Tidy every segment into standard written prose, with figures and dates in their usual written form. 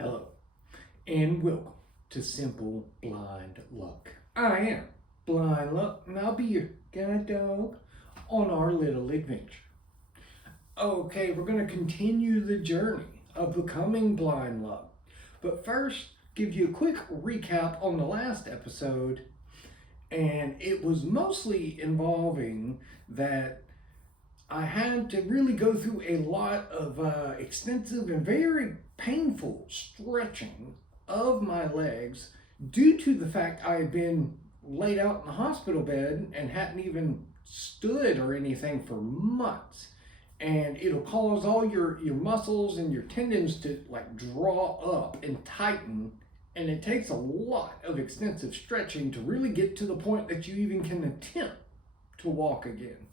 Hello, and welcome to Simple Blind Luck. I am Blind Luck, and I'll be your guide dog on our little adventure. Okay, we're going to continue the journey of becoming Blind Luck. But first, give you a quick recap on the last episode, and it was mostly involving that I had to really go through a lot of extensive and very painful stretching of my legs due to the fact I had been laid out in the hospital bed and hadn't even stood or anything for months. And it'll cause all your muscles and your tendons to like draw up and tighten. And it takes a lot of extensive stretching to really get to the point that you even can attempt to walk again.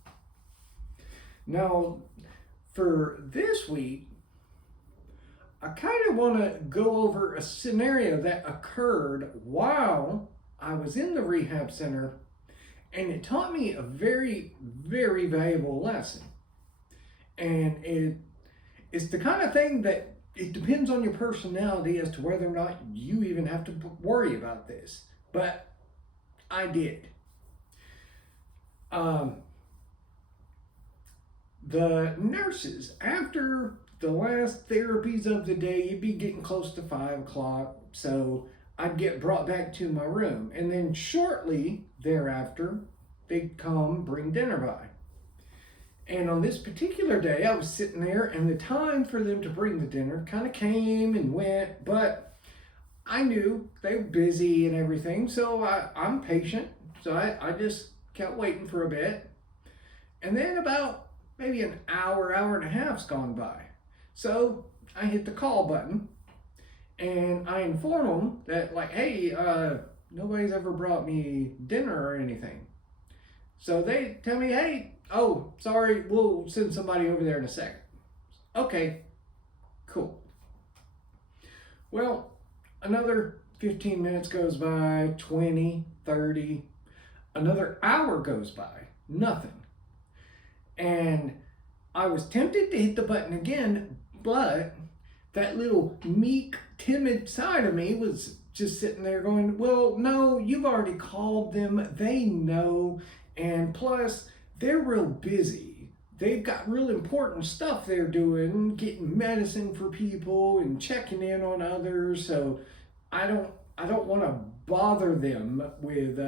Now, for this week, I kind of want to go over a scenario that occurred while I was in the rehab center, and it taught me a very, very valuable lesson. And it's the kind of thing that it depends on your personality as to whether or not you even have to worry about this. But I did. The nurses, after the last therapies of the day, you'd be getting close to 5 o'clock, so I'd get brought back to my room. And then shortly thereafter, they'd come bring dinner by. And on this particular day, I was sitting there, and the time for them to bring the dinner kind of came and went, but I knew they were busy and everything, so I'm patient. So I just kept waiting for a bit. And then about maybe an hour and a half's gone by. So I hit the call button and I inform them that like, hey, nobody's ever brought me dinner or anything. So they tell me, hey, oh, sorry, we'll send somebody over there in a second. Okay, cool. Well, another 15 minutes goes by, 20, 30, another hour goes by, nothing. And I was tempted to hit the button again, but that little meek, timid side of me was just sitting there going, well, no, you've already called them. They know. And plus, they're real busy. They've got real important stuff they're doing, getting medicine for people and checking in on others. So I don't want to bother them with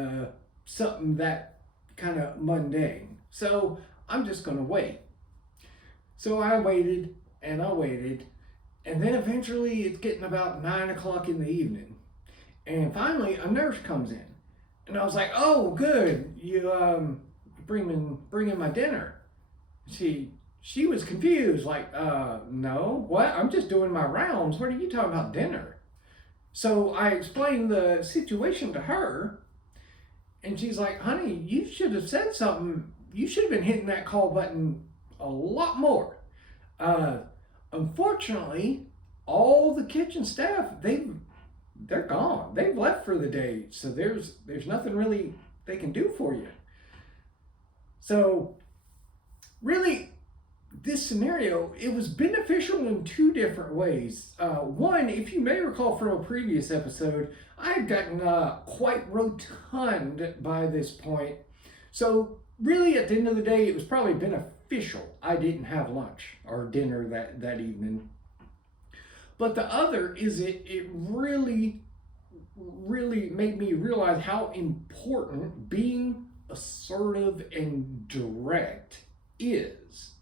something that kind of mundane. So I'm just going to wait. So I waited and I waited. And then eventually it's getting about 9 o'clock in the evening. And finally a nurse comes in. And I was like, oh, good. You bring in my dinner. She was confused. Like, no, what? I'm just doing my rounds. What are you talking about dinner? So I explained the situation to her. And she's like, honey, you should have said something. You should have been hitting that call button a lot more. Unfortunately, all the kitchen staff, they're gone. They've left for the day. So there's nothing really they can do for you. So really, this scenario, it was beneficial in two different ways. One, if you may recall from a previous episode, I had gotten quite rotund by this point. So really, at the end of the day, it was probably beneficial I didn't have lunch or dinner that evening. But the other is it really made me realize how important being assertive and direct is.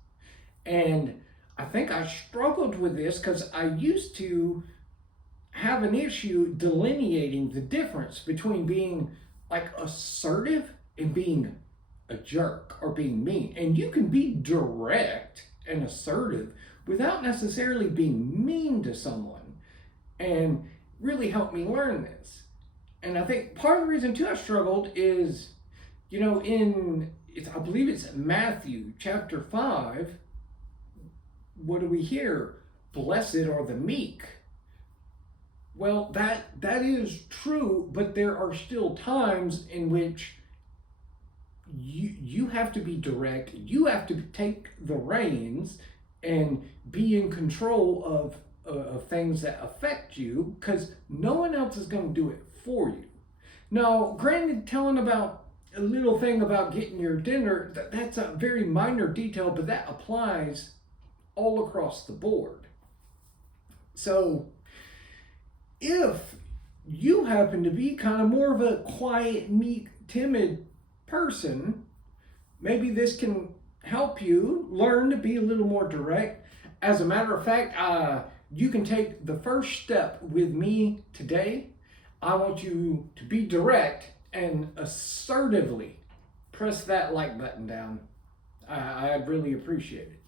And I think I struggled with this because I used to have an issue delineating the difference between being like assertive and being a jerk or being mean. And you can be direct and assertive without necessarily being mean to someone, and really helped me learn this. And I think part of the reason too I struggled is, I believe it's Matthew chapter 5, what do we hear? Blessed are the meek. Well, that is true, but there are still times in which you have to be direct. You have to take the reins and be in control of of things that affect you, because no one else is going to do it for you. Now, granted, telling about a little thing about getting your dinner, that's a very minor detail, but that applies all across the board. So, if you happen to be kind of more of a quiet, meek, timid person, maybe this can help you learn to be a little more direct. As a matter of fact, you can take the first step with me today. I want you to be direct and assertively press that like button down. I'd really appreciate it.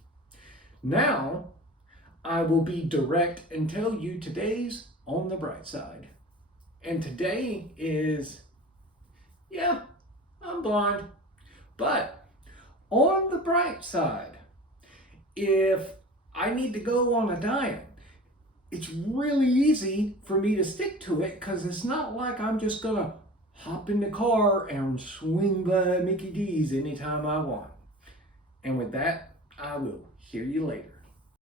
Now, I will be direct and tell you today's on the bright side. And today is, yeah, I'm blind. But on the bright side, if I need to go on a diet, it's really easy for me to stick to it, because it's not like I'm just going to hop in the car and swing by Mickey D's anytime I want. And with that, I will hear you later.